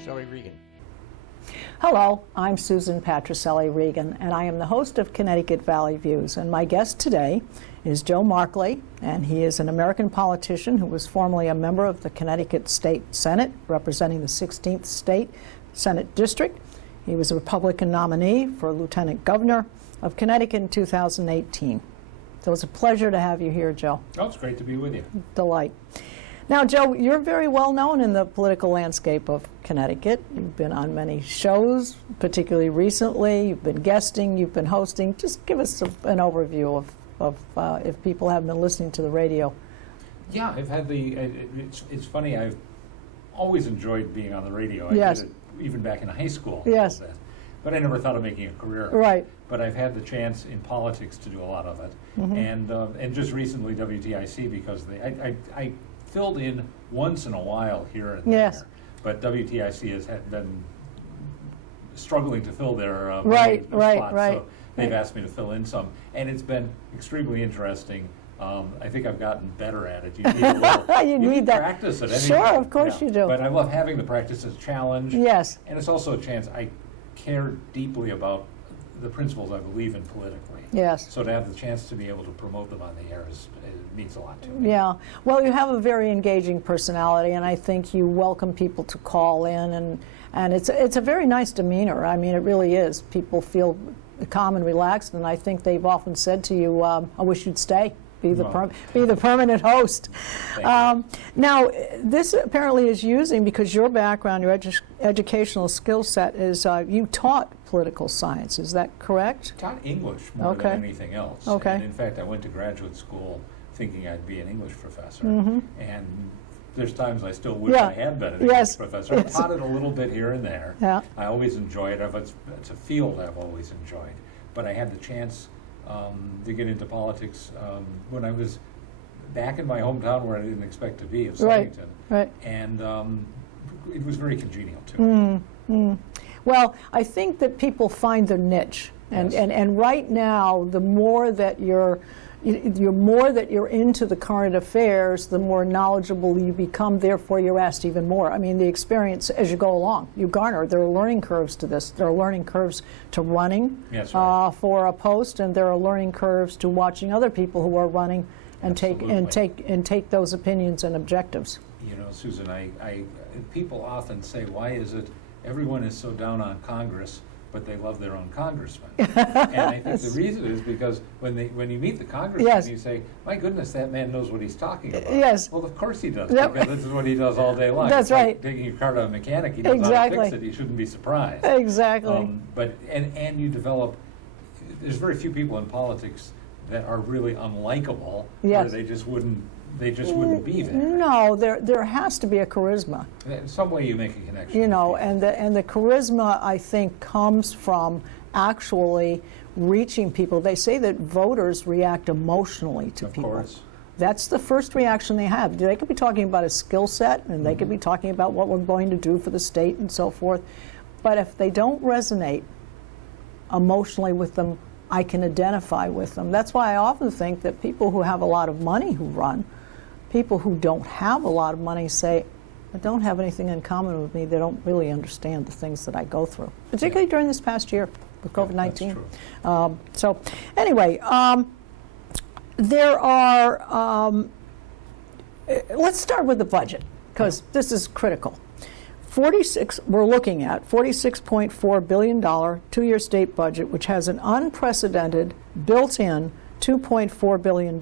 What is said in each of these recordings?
Patricelli-Regan. Hello, I'm Susan Patricelli-Regan, and I am the host of Connecticut Valley Views. And my guest today is Joe Markley, and he is an American politician who was formerly a member of the Connecticut State Senate, representing the 16th State Senate District. He was a Republican nominee for Lieutenant Governor of Connecticut in 2018. So it's a pleasure to have you here, Joe. Oh, it's great to be with you. Delight. Now, Joe, you're very well known in the political landscape of Connecticut. You've been on many shows, particularly recently. You've been guesting, you've been hosting. Just give us an overview of if people haven't been listening to the radio. Yeah, I've had it's funny, I've always enjoyed being on the radio. Yes. I did it even back in high school. Yes. But I never thought of making a career. Right. But I've had the chance in politics to do a lot of it. Mm-hmm. And just recently WTIC, because I filled in once in a while here and Yes. there. But WTIC has been struggling to fill their Right. spots, so they've asked me to fill in some. And it's been extremely interesting. I think I've gotten better at it. You need a little, You need need that. practice it. Sure, of course you do. But I love having the practice as a challenge. Yes. And it's also a chance. I care deeply about the principles I believe in politically. Yes. So to have the chance to be able to promote them on the air it means a lot to me. Yeah. Well, you have a very engaging personality, and I think you welcome people to call in, and it's a very nice demeanor. I mean, it really is. People feel calm and relaxed, and I think they've often said to you, I wish you'd stay. Be the permanent host. Now, this apparently is using, because your background, your educational skill set is you taught political science. Is that correct? Taught English more than anything else. Okay. And in fact, I went to graduate school thinking I'd be an English professor. And there's times I still wish I had been an English professor. I taught it a little bit here and there. Yeah. I always enjoy it. It's a field I've always enjoyed. But I had the chance to get into politics when I was back in my hometown where I didn't expect to be, of Southington. Right. And it was very congenial to me. Well, I think that people find their niche, and Yes. and right now, the more that you're into the current affairs, the more knowledgeable you become. Therefore, you're asked even more. I mean, the experience as you go along, you garner. There are learning curves to this. There are learning curves to running for a post, and there are learning curves to watching other people who are running and take those opinions and objectives. You know, Susan, people often say, why is it everyone is so down on Congress, but they love their own congressman? And I think the reason is because when you meet the congressman, you say, my goodness, that man knows what he's talking about. Yes. Well, of course he does, because this is what he does all day long. That's it's like right. taking your car to a mechanic, he knows how to fix it, you shouldn't be surprised. Exactly. But you develop, there's very few people in politics that are really unlikable, where they just wouldn't be there. No, there has to be a charisma. In some way you make a connection. You know, and the charisma, I think, comes from actually reaching people. They say that voters react emotionally to people. Of course. That's the first reaction they have. They could be talking about a skill set, and they could be talking about what we're going to do for the state and so forth. But if they don't resonate emotionally with them, I can identify with them. That's why I often think that people who have a lot of money who run, people who don't have a lot of money say, I don't have anything in common with me. They don't really understand the things that I go through, particularly during this past year with COVID-19. So anyway, there are, let's start with the budget, because this is critical. We're looking at $46.4 billion two-year state budget, which has an unprecedented built-in $2.4 billion.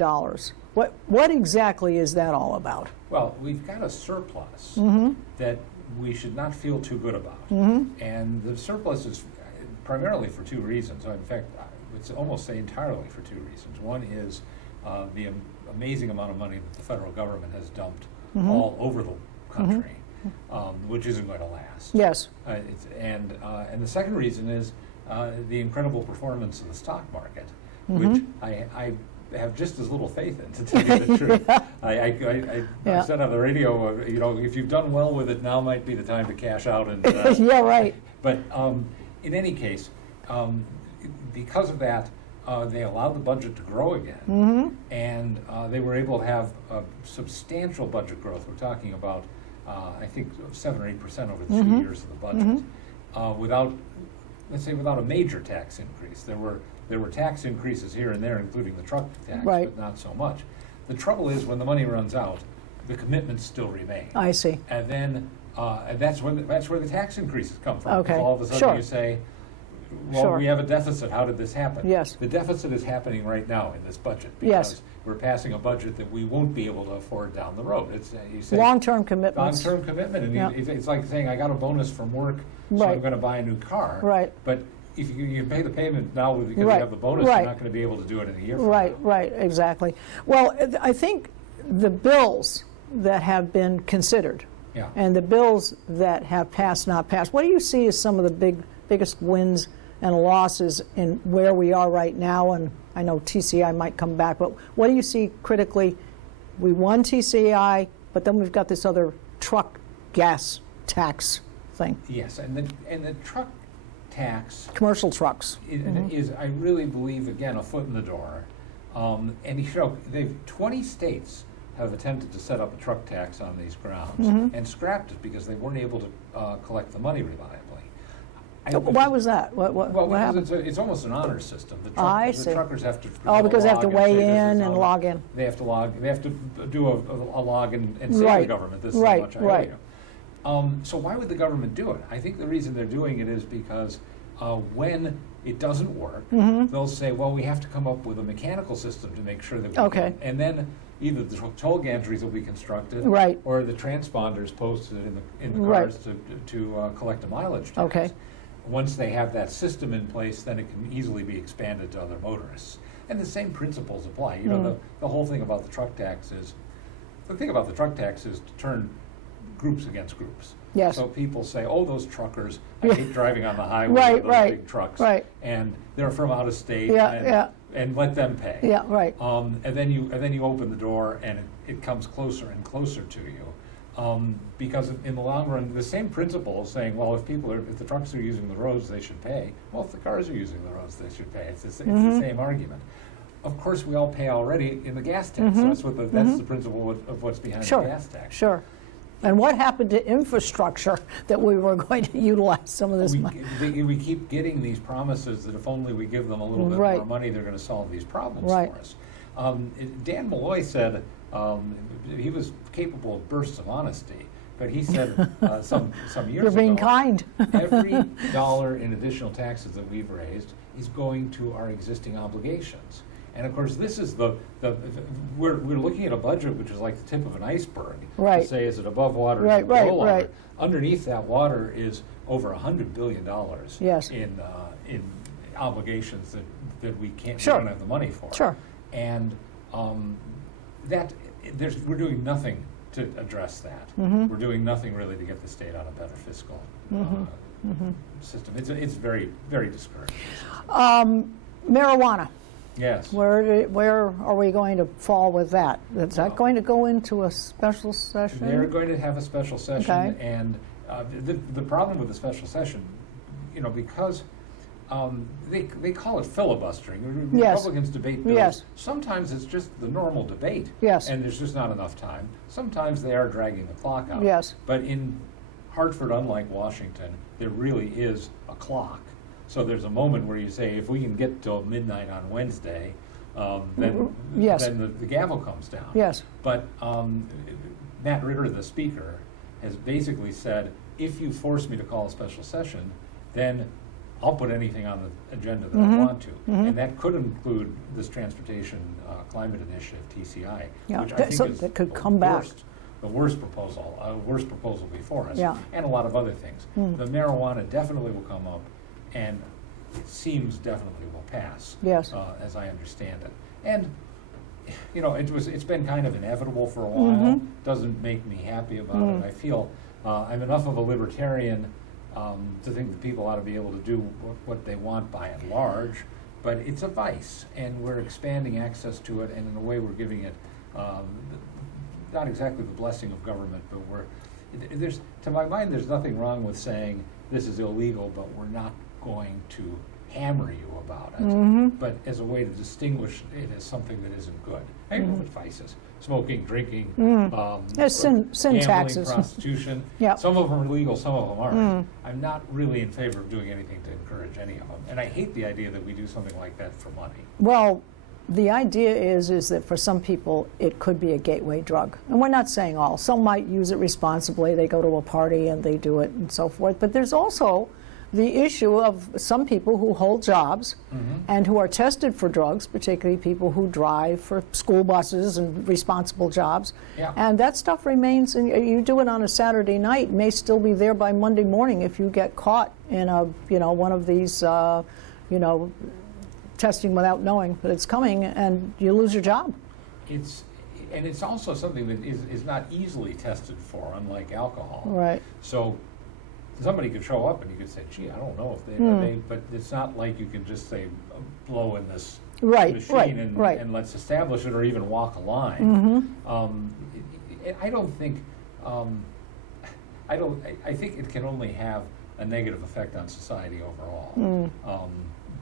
What exactly is that all about? Well, we've got a surplus that we should not feel too good about. And the surplus is primarily for two reasons. In fact, it's almost say entirely for two reasons. One is the amazing amount of money that the federal government has dumped all over the country. Which isn't going to last. Yes. And the second reason is the incredible performance of the stock market, which I have just as little faith in, to tell you the truth. I said on the radio, you know, if you've done well with it, now might be the time to cash out. And yeah, right. But in any case, because of that, they allowed the budget to grow again, and they were able to have a substantial budget growth. We're talking about I think 7 or 8% over the 2 years of the budget, without, let's say, without a major tax increase. There were tax increases here and there, including the truck tax, Right. but not so much. The trouble is, when the money runs out, the commitments still remain. I see. And then and that's where the tax increases come from. 'Cause Okay. all of a sudden Sure. you say, well, Sure. we have a deficit. How did this happen? Yes. The deficit is happening right now in this budget Yes. because we're passing a budget that we won't be able to afford down the road. It's you say Long-term commitments. long-term commitment, and Yeah. it's like saying I got a bonus from work, so I'm Right. going to buy a new car. Right. But if you pay the payment now because you Right. have the bonus, Right. you're not going to be able to do it in a year. From Right, now. right, exactly. Well, I think the bills that have been considered Yeah. and the bills that have passed, not passed, what do you see as some of the biggest wins and losses in where we are right now? And I know TCI might come back, but what do you see critically? We won TCI, but then we've got this other truck gas tax thing, Yes, and the truck tax commercial trucks. is, I really believe, again, a foot in the door. And you know, 20 states have attempted to set up a truck tax on these grounds and scrapped it because they weren't able to collect the money reliably. Why was that? What Well, because happened? it's almost an honor system. I The see. truckers have to. Oh, because they have to log and weigh say this is in how and much- log in. They have to log. They have to do a log and say to the Right. government, "This is Right, how much I owe right. you." So why would the government do it? I think the reason they're doing it is because when it doesn't work, they'll say, "Well, we have to come up with a mechanical system to make sure that we Okay. can." And then either the toll gantries will be constructed, Right. or the transponders posted in the Right. cars to collect a mileage tax. Okay. Once they have that system in place, then it can easily be expanded to other motorists. And the same principles apply. You know, the whole thing about the truck tax is to turn groups against groups. Yes. So people say, oh, those truckers, I hate driving on the highway Right, with those right, big trucks. right. And they're from out of state. Yeah, and, yeah. and let them pay. Yeah, right. And then you open the door and it comes closer and closer to you. Because in the long run, the same principle is saying, well, if the trucks are using the roads, they should pay. Well, if the cars are using the roads, they should pay. It's the same argument. Of course, we all pay already in the gas tax. So that's the principle of what's behind Sure, the gas tax. sure. And what happened to infrastructure that we were going to utilize some of this money? We keep getting these promises that if only we give them a little bit Right. more money, they're going to solve these problems Right. for us. Dan Malloy said he was capable of bursts of honesty, but he said some years You're being ago, kind. every dollar in additional taxes that we've raised is going to our existing obligations. And of course, this is we're looking at a budget which is like the tip of an iceberg. Right. To say, is it above water, Right, is it below right, water? right. Underneath that water is over $100 billion Yes. in obligations that we can't, Sure. we don't have the money for. Sure. And we're doing nothing to address that. We're doing nothing really to get the state on a better fiscal system. It's very, very discouraging. Marijuana, Yes. where are we going to fall with that? Is that going to go into a special session? They're going to have a special session, Okay. and the problem with the special session, because they call it filibustering. Yes. Republicans debate bills. Yes. Sometimes it's just the normal debate. Yes. And there's just not enough time. Sometimes they are dragging the clock out. Yes. But in Hartford, unlike Washington, there really is a clock. So there's a moment where you say, if we can get till midnight on Wednesday, then Yes. the gavel comes down. Yes. But Matt Ritter, the speaker, has basically said, if you force me to call a special session, then I'll put anything on the agenda that I want to. And that could include this Transportation Climate Initiative, TCI, Yeah, which I that- think so is that could come back. the worst proposal before us, Yeah. and a lot of other things. The marijuana definitely will come up, and it seems definitely will pass. Yes. As I understand it, and it's been kind of inevitable for a while. Doesn't make me happy about it. I feel I'm enough of a libertarian to think that people ought to be able to do what they want by and large, but it's a vice, and we're expanding access to it, and in a way we're giving it not exactly the blessing of government, but to my mind, there's nothing wrong with saying this is illegal, but we're not going to hammer you about it, but as a way to distinguish it as something that isn't good. I know what vices: smoking, drinking, There's sin gambling, taxes. prostitution. Yep. Some of them are legal, some of them aren't. I'm not really in favor of doing anything to encourage any of them, and I hate the idea that we do something like that for money. Well, the idea is that for some people it could be a gateway drug. And we're not saying all. Some might use it responsibly. They go to a party and they do it and so forth. But there's also the issue of some people who hold jobs and who are tested for drugs, particularly people who drive for school buses and responsible jobs. Yeah. And that stuff remains, and you do it on a Saturday night, may still be there by Monday morning if you get caught in a, one of these, testing without knowing that it's coming, and you lose your job. It's also something that is not easily tested for, unlike alcohol. Right. So somebody could show up and you could say, gee, I don't know if they but it's not like you can just say, blow in this machine and let's establish it, or even walk a line. I don't think, I think it can only have a negative effect on society overall.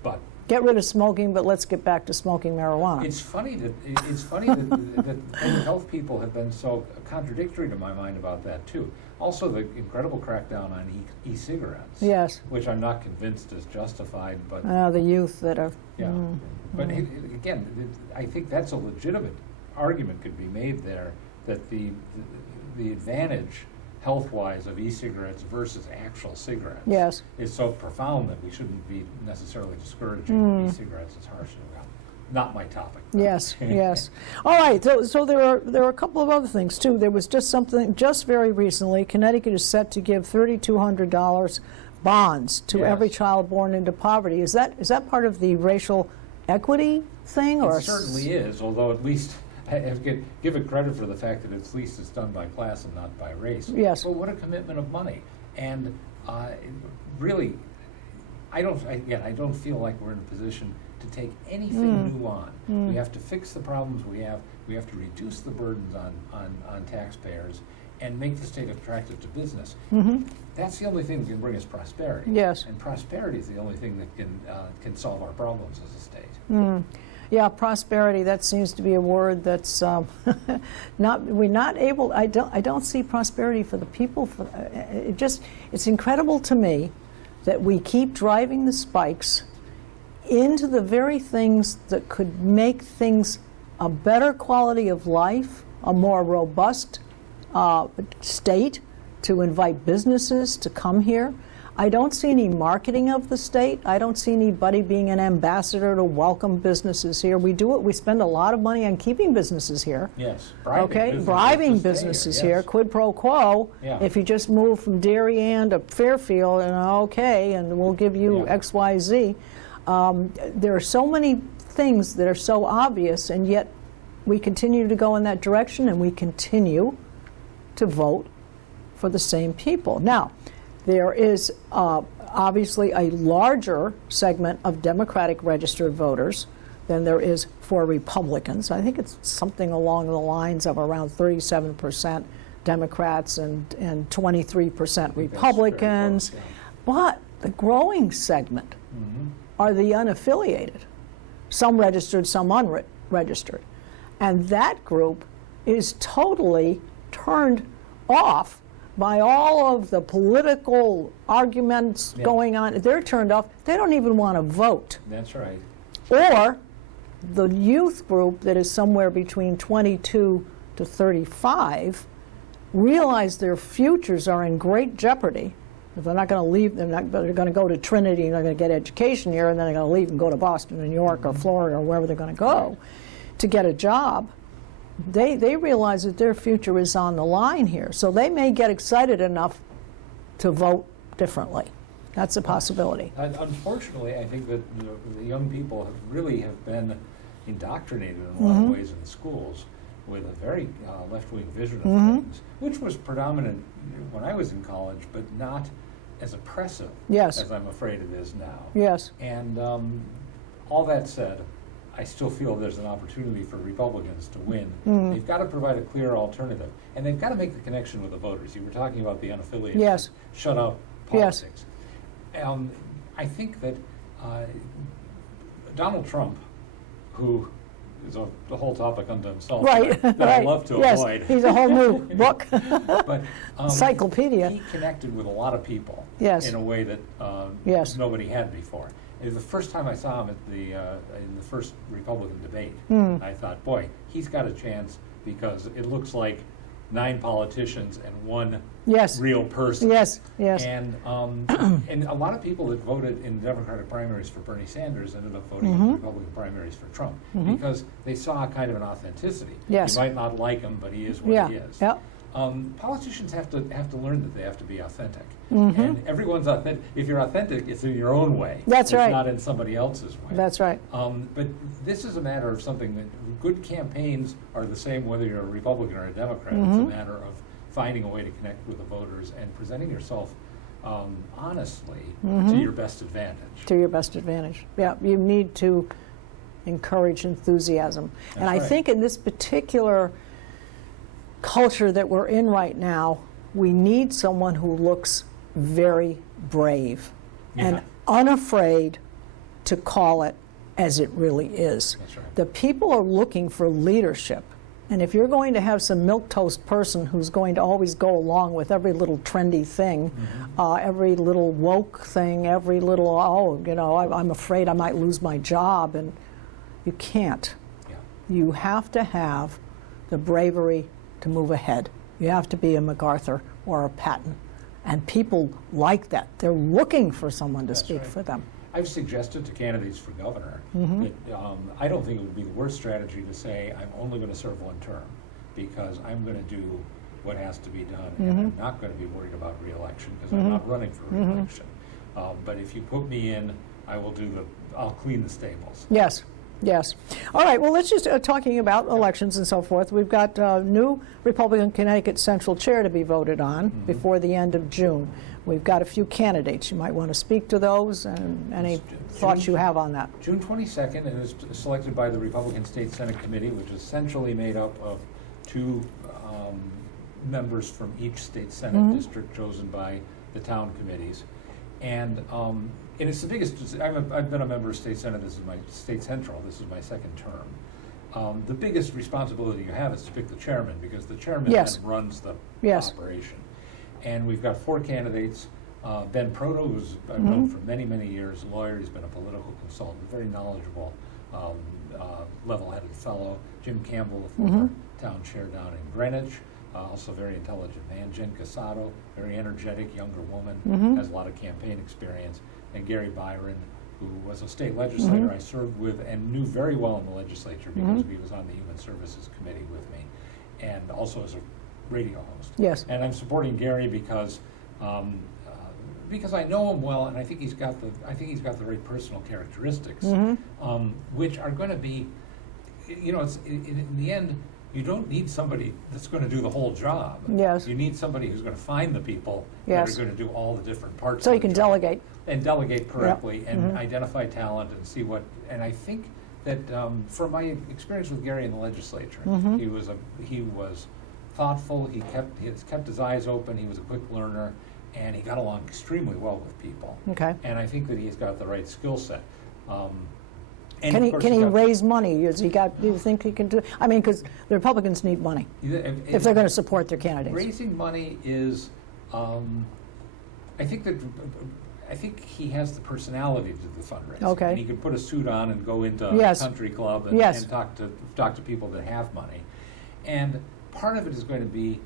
But get rid of smoking, but let's get back to smoking marijuana. It's funny that public health people have been so contradictory to my mind about that too. Also, the incredible crackdown on e-cigarettes, yes, which I'm not convinced is justified, but the youth that are But again, I think that's a legitimate argument could be made there, that the advantage health-wise of e-cigarettes versus actual cigarettes is so profound that we shouldn't be necessarily discouraging e-cigarettes as harsh as well. Not my topic. Yes, yes. All right, so there are a couple of other things, too. There was just something, just very recently, Connecticut is set to give $3,200 bonds to every child born into poverty. Is that part of the racial equity thing? Or it certainly is, although at least I have to give it credit for the fact that at least it's done by class and not by race. Yes. But what a commitment of money. And really, I don't feel like we're in a position to take anything new on. We have to fix the problems we have. We have to reduce the burdens on taxpayers and make the state attractive to business. That's the only thing that can bring us prosperity. Yes. And prosperity is the only thing that can solve our problems as a state. Yeah, prosperity, that seems to be a word that's we're not able, I don't see prosperity for the people. It's incredible to me that we keep driving the spikes into the very things that could make things a better quality of life, a more robust state, to invite businesses to come here. I don't see any marketing of the state. I don't see anybody being an ambassador to welcome businesses here. We do it. We spend a lot of money on keeping businesses here. Yes. Bribing businesses here, quid pro quo. Yeah. If you just move from Darien to Fairfield, and we'll give you X, Y, Z. There are so many things that are so obvious, and yet we continue to go in that direction, and we continue to vote for the same people. Now, there is obviously a larger segment of Democratic registered voters than there is for Republicans. I think it's something along the lines of around 37% Democrats and 23% Republicans. But the growing segment are the unaffiliated, some registered, some unregistered. And that group is totally turned off by all of the political arguments going on. They're turned off. They don't even want to vote. That's right. Or the youth group that is somewhere between 22 to 35 realize their futures are in great jeopardy. If they're not going to leave, they're going to go to Trinity and they're going to get education here, and then they're going to leave and go to Boston or New York or Florida or wherever they're going to go to get a job. They realize that their future is on the line here. So they may get excited enough to vote differently. That's a possibility. Unfortunately, I think that the young people really have been indoctrinated in a lot of ways in the schools with a very left-wing vision of things, which was predominant when I was in college, but not as oppressive as I'm afraid it is now. Yes. And all that said, I still feel there's an opportunity for Republicans to win. They've got to provide a clear alternative, and they've got to make the connection with the voters. You were talking about the unaffiliated. Yes. Shut up politics. I think that Donald Trump, who is a whole topic unto himself, Right, that right. I love to Yes, avoid. he's a whole new book. But Encyclopedia. he connected with a lot of people Yes. in a way that Yes. nobody had before. And the first time I saw him at in the first Republican debate, I thought, boy, he's got a chance, because it looks like 9 politicians and 1 Yes. real person. Yes, yes. And and a lot of people that voted in the Democratic primaries for Bernie Sanders ended up voting in the Republican primaries for Trump, because they saw a kind of an authenticity. Yes. You might not like him, but he is what Yeah, he is. yeah. Politicians have to learn that they have to be authentic, and everyone's authentic. If you're authentic, it's in your own way. That's right. It's not in somebody else's way. That's right. But this is a matter of something that good campaigns are the same whether you're a Republican or a Democrat. It's a matter of finding a way to connect with the voters and presenting yourself honestly to your best advantage. To your best advantage. Yeah, you need to encourage enthusiasm. And That's I right. think in this particular culture that we're in right now, we need someone who looks very brave and Yeah. unafraid to call it as it really is. That's right. The people are looking for leadership. And if you're going to have some milquetoast person who's going to always go along with every little trendy thing, every little woke thing, every little, I'm afraid I might lose my job, and you can't. Yeah. You have to have the bravery to move ahead. You have to be a MacArthur or a Patton. And people like that. They're looking for someone to That's speak right. for them. I've suggested to candidates for governor that I don't think it would be the worst strategy to say I'm only going to serve 1 term, because I'm going to do what has to be done, and I'm not going to be worried about re-election, because I'm not running for re-election. But if you put me in, I'll clean the stables. Yes, yes. All right, well, let's just, talking about elections and so forth, we've got new Republican Connecticut Central Chair to be voted on before the end of June. We've got a few candidates. You might want to speak to those, and any thoughts you have on that. June 22nd, and is selected by the Republican State Senate Committee, which is essentially made up of 2 members from each state Senate district chosen by the town committees. And it's the biggest, I've been a member of State Senate, this is my State Central, this is my 2nd term. The biggest responsibility you have is to pick the chairman, because the chairman Yes. then runs the Yes. operation. And we've got 4 candidates. Ben Proto, who's I've known for many, many years, a lawyer, he's been a political consultant, very knowledgeable, level-headed fellow. Jim Campbell, the former town chair down in Greenwich, also very intelligent man. Jen Casado, very energetic younger woman, has a lot of campaign experience. And Gary Byron, who was a state legislator I served with and knew very well in the legislature, because he was on the Human Services Committee with me, and also as a radio host. Yes. And I'm supporting Gary because I know him well, and I think he's got the right personal characteristics, which are going to be, it's in the end, you don't need somebody that's going to do the whole job. Yes. You need somebody who's going to find the people Yes. that are going to do all the different parts. So of you the can job. delegate. And delegate correctly, and identify talent, and see what. And I think that from my experience with Gary in the legislature, he was thoughtful. He kept his eyes open. He was a quick learner, and he got along extremely well with people. Okay. And I think that he's got the right skill set. Can he raise money? Do you think he can do? I mean, because the Republicans need money if they're going to support their candidates. Raising money is, I think he has the personality to do the fundraising. Okay. And he can put a suit on and go into Yes. a country club and, Yes. and talk to people that have money. And part of it is going to be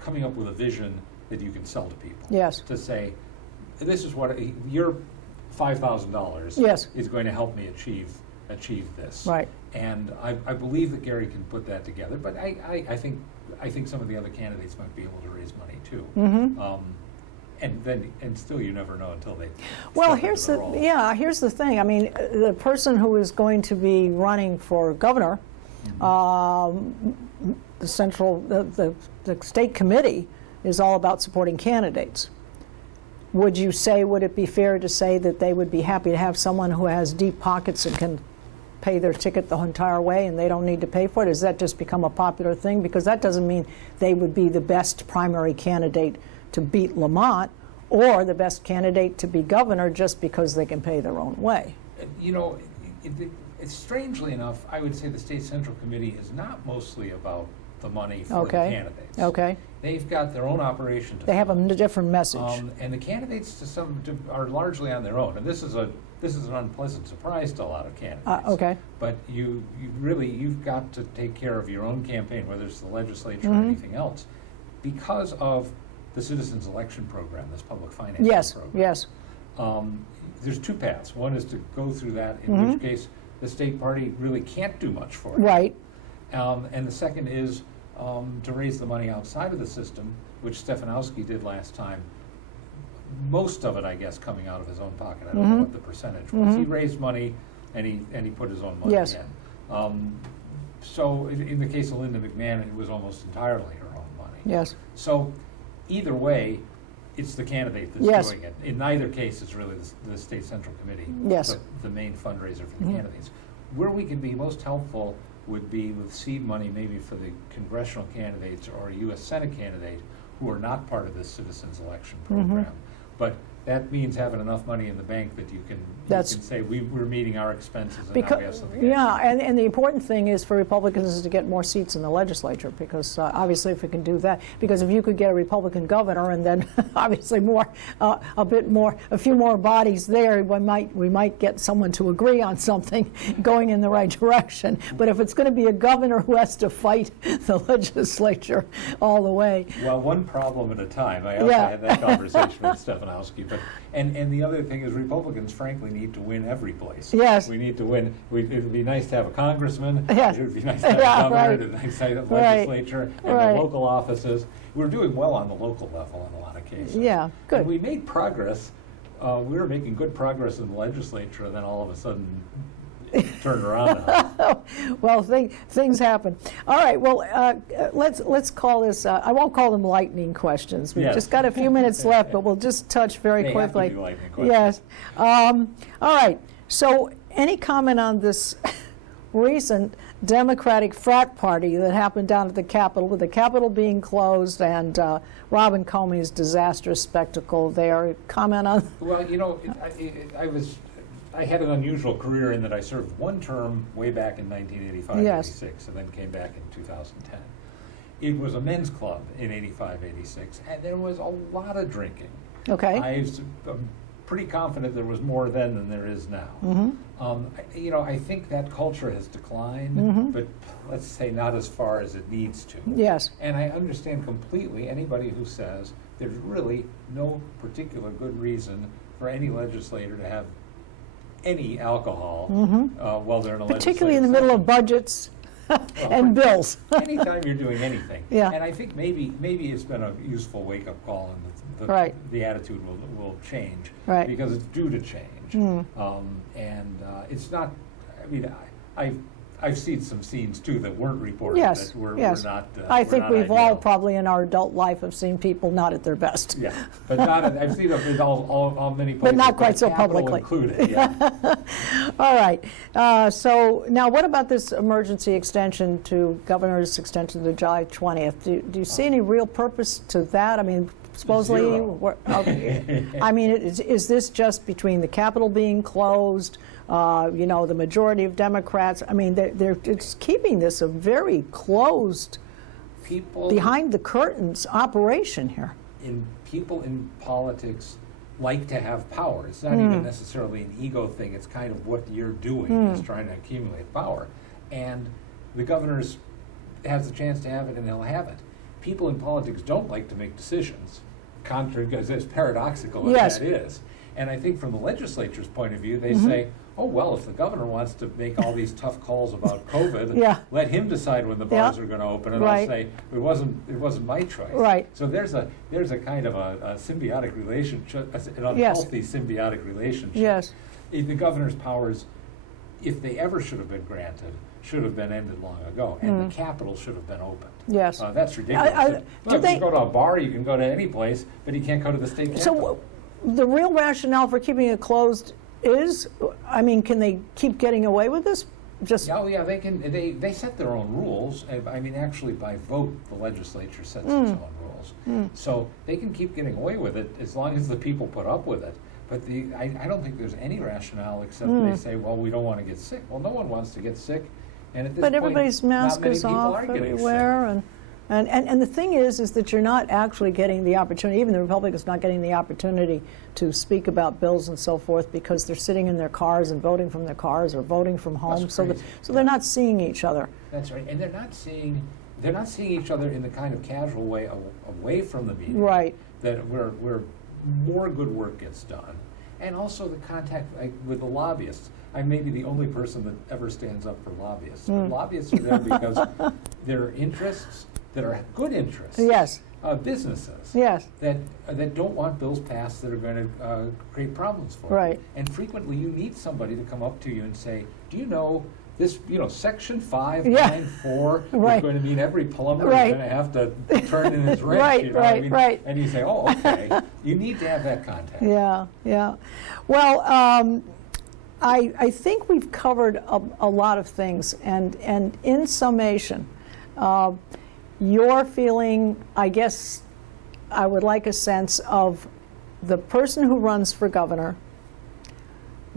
coming up with a vision that you can sell to people. Yes. To say, this is what your $5,000 Yes. is going to help me achieve this. Right. And I believe that Gary can put that together. But I think some of the other candidates might be able to raise money too. And still, you never know until they. Well, step into the role. here's the thing. I mean, the person who is going to be running for governor, the state committee is all about supporting candidates. Would it be fair to say that they would be happy to have someone who has deep pockets and can pay their ticket the entire way and they don't need to pay for it? Does that just become a popular thing? Because that doesn't mean they would be the best primary candidate to beat Lamont, or the best candidate to be governor just because they can pay their own way. You know, it's strangely enough, I would say the State Central Committee is not mostly about the money for the candidates. Okay. They've got their own operation to They have fund. a different message. And the candidates are largely on their own, and this is an unpleasant surprise to a lot of candidates. Okay. But you've got to take care of your own campaign, whether it's the legislature or anything else, because of the Citizens Election Program, this public finance Yes, program. yes. There's two paths. One is to go through that, in which case the state party really can't do much for it. Right. And the second is to raise the money outside of the system, which Stefanowski did last time. Most of it, I guess, coming out of his own pocket. I don't know what the percentage was. He raised money, and he put his own money Yes. in. So in the case of Linda McMahon, it was almost entirely her own money. Yes. So either way, it's the candidate that's Yes. doing it. In neither case, it's really the State Central Committee, Yes. the main fundraiser for the candidates. Where we can be most helpful would be with seed money, maybe for the congressional candidates or a U.S. Senate candidate who are not part of this citizens election program. But that means having enough money in the bank that you can say we're meeting our expenses and now we have something. Yeah, and the important thing is for Republicans is to get more seats in the legislature, because obviously if we can do that, because if you could get a Republican governor and then obviously a few more bodies there, we might get someone to agree on something going in the right direction. But if it's going to be a governor who has to fight the legislature all the way. Well, one problem at a time. I also had that conversation with Stefanowski. But and the other thing is Republicans, frankly, need to win every place. Yes. We need to win. It would be nice to have a congressman. Yes. It would be nice to have a governor. Right. It would be nice to have a Right. legislature and Right. the local offices. We're doing well on the local level in a lot of cases. Yeah, good. And we made progress. We were making good progress in the legislature, and then all of a sudden it turned around on us. Well, things happen. All right. Well, let's call this. I won't call them lightning questions. We've Yes. just got a few minutes left, but we'll just touch very They have to quickly. be lightning questions. Yes. All right. So, any comment on this recent Democratic frat party that happened down at the Capitol, with the Capitol being closed and Robin Comey's disastrous spectacle there? Comment on? Well, you know, I had an unusual career in that I served one term way back in 1985, Yes. 86, and then came back in 2010. It was a men's club in 85, 86, and there was a lot of drinking. Okay. I'm pretty confident there was more then than there is now. I think that culture has declined, but let's say not as far as it needs to. Yes. And I understand completely anybody who says there's really no particular good reason for any legislator to have any alcohol while they're in a Particularly in the legislative middle of budgets and bills. anytime you're doing anything. Yeah. And I think maybe it's been a useful wake-up call, and Right. the attitude will change. Right. Because it's due to change. It's not, I mean, I've seen some scenes too that weren't reported Yes, that were yes. not I were think not we've all ideal. probably in our adult life have seen people not at their best. Yeah, but I've seen it in all many places. not quite so Capitol publicly. included, yeah. All right. So now what about this emergency extension to governor's extension to July 20th? Do you see any real purpose to that? I mean, supposedly, Zero. I mean, is this just between the Capitol being closed, the majority of Democrats? I mean, it's keeping this a very closed, People behind the curtains operation here. People in politics like to have power. It's not even necessarily an ego thing. It's kind of what you're doing is trying to accumulate power. And the governor has the chance to have it, and he'll have it. People in politics don't like to make decisions, contrary, as paradoxical as Yes. that is. And I think from the legislature's point of view, they say, oh, well, if the governor wants to make all these tough calls about COVID, Yeah. let him decide when the bars Yeah. are going to open, and Right. I'll say, it wasn't my choice. Right. So there's a kind of a symbiotic relationship, an Yes. unhealthy symbiotic relationship. Yes. The governor's powers, if they ever should have been granted, should have been ended long ago, and the Capitol should have been opened. Yes. That's ridiculous. do Look, they- you go to a bar, you can go to any place, but you can't go to the state Capitol. So the real rationale for keeping it closed is, I mean, can they keep getting away with this? Just Oh yeah, they can. They set their own rules. I mean, actually, by vote, the legislature sets its own rules. bills. So they can keep getting away with it as long as the people put up with it. But I don't think there's any rationale except they say, well, we don't want to get sick. Well, no one wants to get sick. And at this But point, everybody's not mask many is people off are getting everywhere, and the thing is that you're not actually getting the opportunity. Even the Republicans not getting the opportunity to speak about bills and so forth because they're sitting in their cars and voting from their cars or voting from home. That's So crazy. so they're not seeing each other. That's right, and they're not seeing each other in the kind of casual way away from the meeting. Right. That where more good work gets done, and also the contact with the lobbyists. I may be the only person that ever stands up for lobbyists. But lobbyists are there because they're interests that are good interests. Yes. Businesses. Yes. That don't want bills passed that are going to create problems for them. Right. And frequently you need somebody to come up to you and say, do you know this, Section 5, Yeah. Line 4 Right. is going to mean every plumber Right. is going to have to turn in his rent. Right, you know what I mean? right. And you say, oh, okay. You need to have that contact. Yeah, yeah. Well, I think we've covered a lot of things, and in summation, your feeling, I guess, I would like a sense of the person who runs for governor.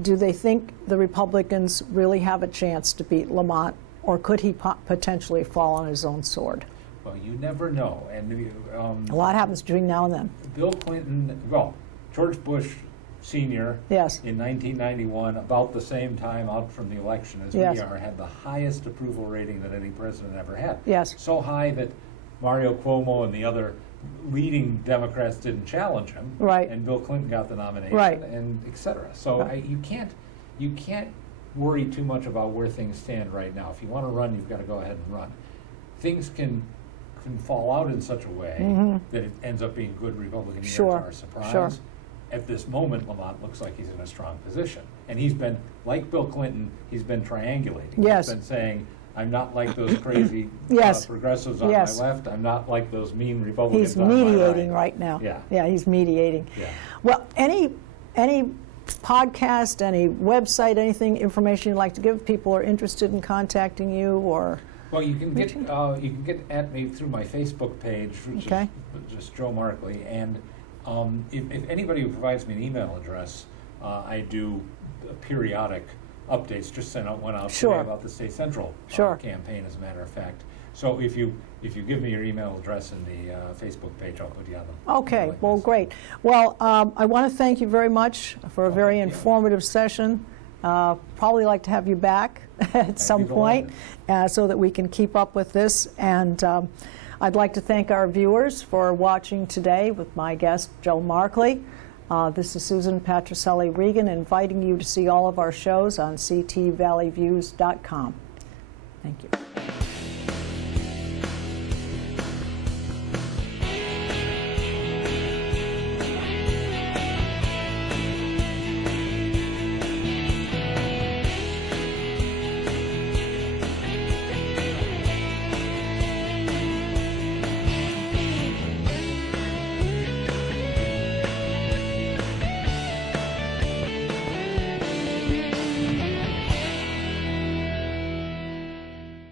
Do they think the Republicans really have a chance to beat Lamont, or could he potentially fall on his own sword? Well, you never know. And A lot happens between now and then. Bill Clinton, George Bush Sr. Yes. in 1991, about the same time out from the election as Yes. we are, had the highest approval rating that any president ever had. Yes. So high that Mario Cuomo and the other leading Democrats didn't challenge him. Right. And Bill Clinton got the nomination. Right. And et cetera. So Right. you can't worry too much about where things stand right now. If you want to run, you've got to go ahead and run. Things can fall out in such a way that it ends up being good Republican years Sure. to our surprise. Sure. At this moment, Lamont looks like he's in a strong position. And he's been, like Bill Clinton, he's been triangulating. Yes. He's been saying, I'm not like those crazy Yes. progressives on Yes. my left. I'm not like those mean Republicans He's on my right. mediating right now. Yeah. Yeah, he's mediating. Yeah. Well, any podcast, any website, anything, information you'd like to give people who are interested in contacting you, or? Well, you can get at me through my Facebook page, which Okay. is just Joe Markley. And if anybody who provides me an email address, I do periodic updates. Just sent out one out Sure. today about the State Central Sure. campaign, as a matter of fact. So if you give me your email address in the Facebook page, I'll put you on the Okay, mailing well, list. great. Well, I want to thank you very much for a very thank you. informative session. Probably like to have you back at some be point so that we can keep up with this. And I'd like to thank our viewers for watching today with my guest, Joe Markley. This is Susan Patricelli-Regan inviting you to see all of our shows on ctvalleyviews.com. Thank you.